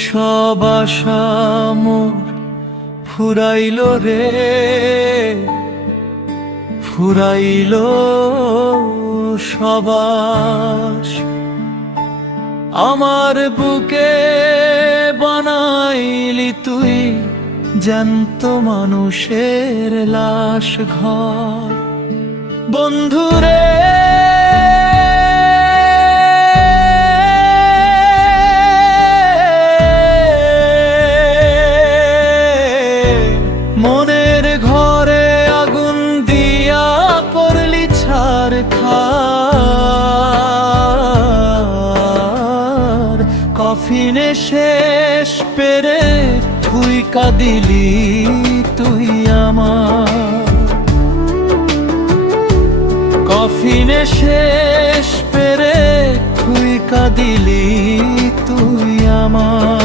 সব আশা মোর ফুরাইল রে, ফুরাইল সব আশ। আমার বুকে বানাইলি তুই জ্যান্ত মানুষের লাশ ঘর। বন্ধুরে মনের ঘরে আগুন দিয়া করলি ছারখার। কফিনে শেষ পেরে তুই কাঁদিলি তুই আমার। কফিনে শেষ পেরে তুই কাঁদিলি তুই আমার।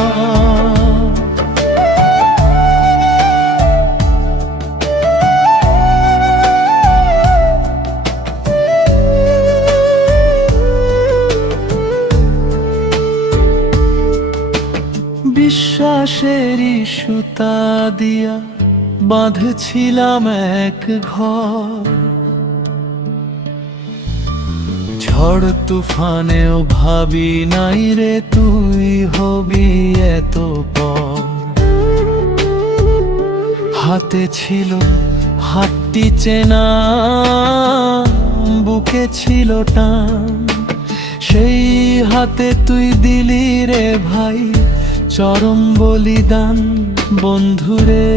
বিশ্বাসেরই সুতা দিয়া বাঁধছিলাম এক ঘর। ঝড় তুফানেও ভাবি নাই রে তুই হবি এত পর। হাতে ছিল হাতটি চেনা, বুকে ছিল টান। সেই হাতে তুই দিলি রে ভাই চরম বলিদান। বন্ধুরে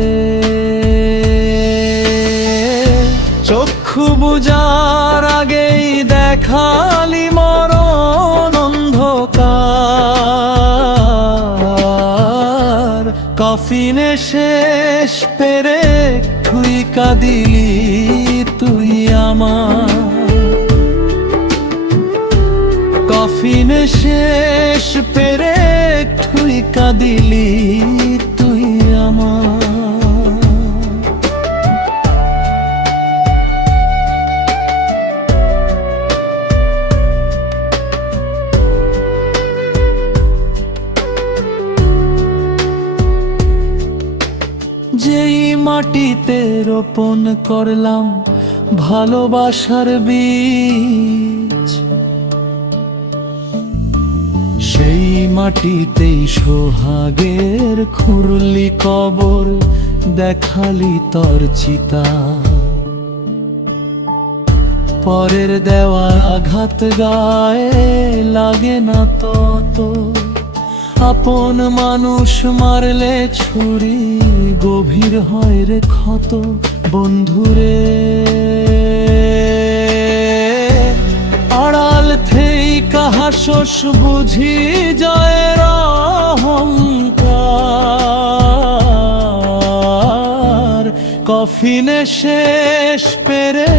চক্ষু বুজার আগেই দেখালি মরণ অন্ধকার। কফিনে শেষ পেরে তুই কাঁদিলি তুই আমার। কফিনে শেষ পেরে তুই কাঁদিলি তুই আমার। যেই মাটিতে রোপণ করলাম ভালোবাসার বীজ, সেই মাটিতেই সোহাগের খুঁড়লি কবর, দেখালি তোর চিতা। পরের দেওয়া আঘাত গায়ে লাগে না তত, আপন মানুষ মারলে ছুরি গভীর হয় রে ক্ষত। বন্ধুরে আড়াল থেই কাহাসস বুঝি জয়ের অহংকার। কফিনে শেষ পেরে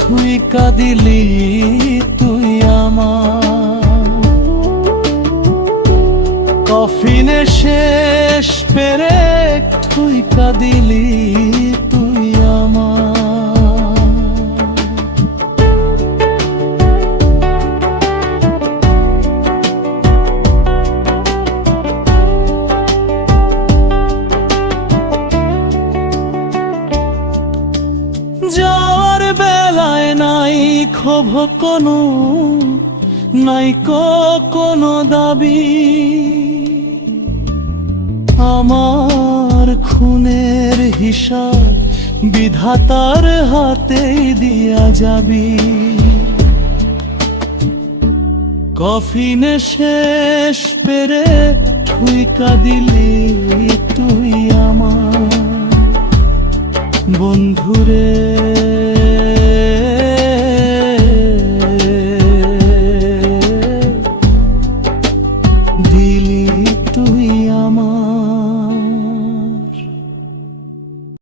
তুই কাঁদিলি তুই আমার। কফিনে শেষ পেরে তুই কাঁদিলি তুই আমার। যাওয়ার বেলায় নাই ক্ষোভ কোনো, নাই কোনো দাবি। আমার খুনের হিসাব বিধাতার হাতেই দিয়া যাবি। কফিনে শেষ পেরে তুই কাঁদিলি তুই আমার। বন্ধুরে